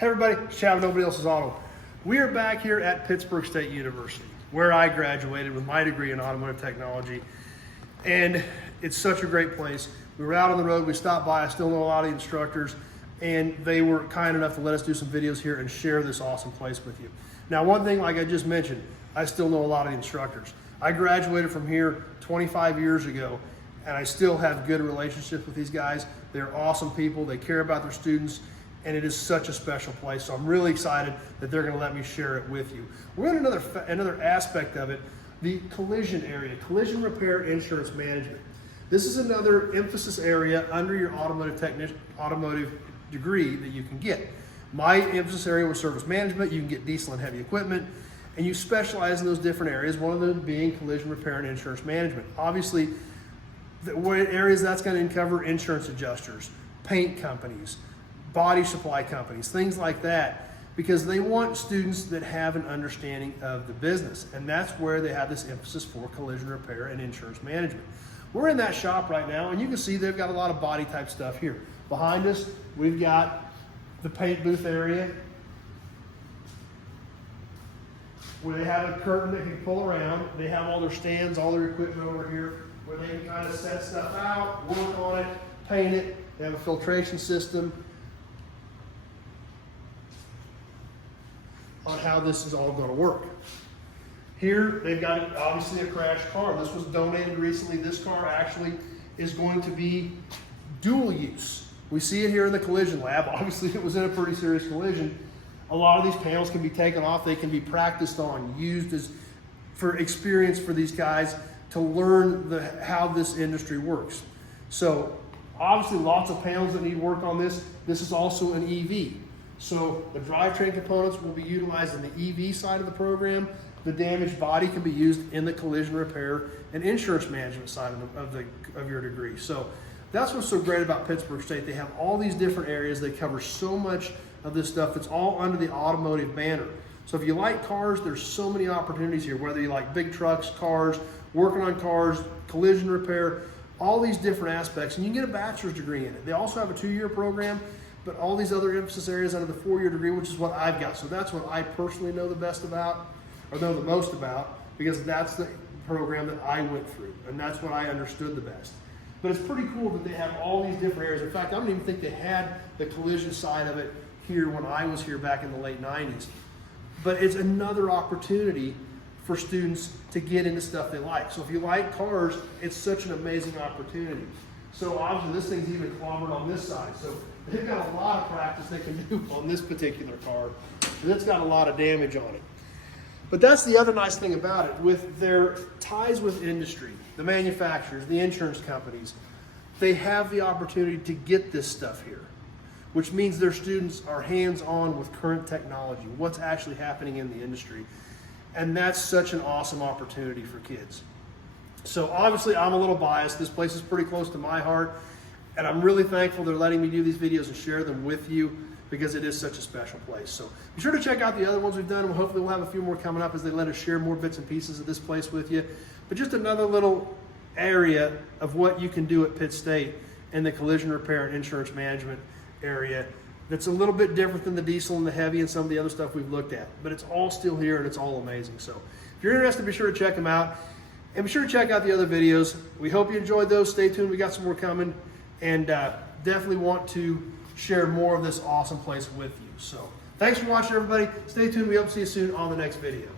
Hey everybody, it's Chad with Nobody Else's Auto. We are back here at Pittsburg State University, where I graduated with my degree in Automotive Technology. And it's such a great place. We were out on the road, we stopped by, I still know a lot of the instructors, and they were kind enough to let us do some videos here and share this awesome place with you. Now, one thing, like I just mentioned, I still know a lot of the instructors. I graduated from here 25 years ago, and I still have good relationships with these guys. They're awesome people, they care about their students, and it is such a special place. So I'm really excited that they're gonna let me share it with you. We're in another aspect of it, the collision area, collision repair insurance management. This is another emphasis area under your automotive degree that you can get. My emphasis area was service management. You can get diesel and heavy equipment, and you specialize in those different areas, one of them being collision repair and insurance management. Obviously, what areas that's gonna cover: insurance adjusters, paint companies, body supply companies, things like that, because they want students that have an understanding of the business. And that's where they have this emphasis for collision repair and insurance management. We're in that shop right now, and you can see they've got a lot of body type stuff here. Behind us, we've got the paint booth area, where they have a curtain that can pull around. They have all their stands, all their equipment over here, where they can kind of set stuff out, work on it, paint it. They have a filtration system on how this is all going to work. Here, they've got obviously a crashed car. This was donated recently. This car actually is going to be dual use. We see it here in the collision lab. Obviously, it was in a pretty serious collision. A lot of these panels can be taken off. They can be practiced on, used as for experience for these guys to learn how this industry works. So obviously, lots of panels that need work on this. This is also an EV. So the drivetrain components will be utilized in the EV side of the program. The damaged body can be used in the collision repair and insurance management side of your degree. So that's what's so great about Pittsburg State. They have all these different areas. They cover so much of this stuff. It's all under the automotive banner. So if you like cars, there's so many opportunities here, whether you like big trucks, cars, working on cars, collision repair, all these different aspects. And you can get a bachelor's degree in it. They also have a 2-year program, but all these other emphasis areas under the 4-year degree, which is what I've got. So that's what I personally know the best about, or know the most about, because that's the program that I went through, and that's what I understood the best. But it's pretty cool that they have all these different areas. In fact, I don't even think they had the collision side of it here when I was here back in the late 90s. But it's another opportunity for students to get into stuff they like. So if you like cars, it's such an amazing opportunity. So obviously this thing's even clobbered on this side. So they've got a lot of practice they can do on this particular car, and it's got a lot of damage on it. But that's the other nice thing about it. With their ties with industry, the manufacturers, the insurance companies, they have the opportunity to get this stuff here, which means their students are hands-on with current technology, what's actually happening in the industry. And that's such an awesome opportunity for kids. So obviously I'm a little biased. This place is pretty close to my heart, and I'm really thankful they're letting me do these videos and share them with you, because it is such a special place. So be sure to check out the other ones we've done, and hopefully we'll have a few more coming up as they let us share more bits and pieces of this place with you. But just another little area of what you can do at Pitt State in the collision repair and insurance management area that's a little bit different than the diesel and the heavy and some of the other stuff we've looked at. But it's all still here, and it's all amazing. So if you're interested, be sure to check them out. And be sure to check out the other videos. We hope you enjoyed those. Stay tuned. We got some more coming, and definitely want to share more of this awesome place with you. So thanks for watching, everybody. Stay tuned. We hope to see you soon on the next video.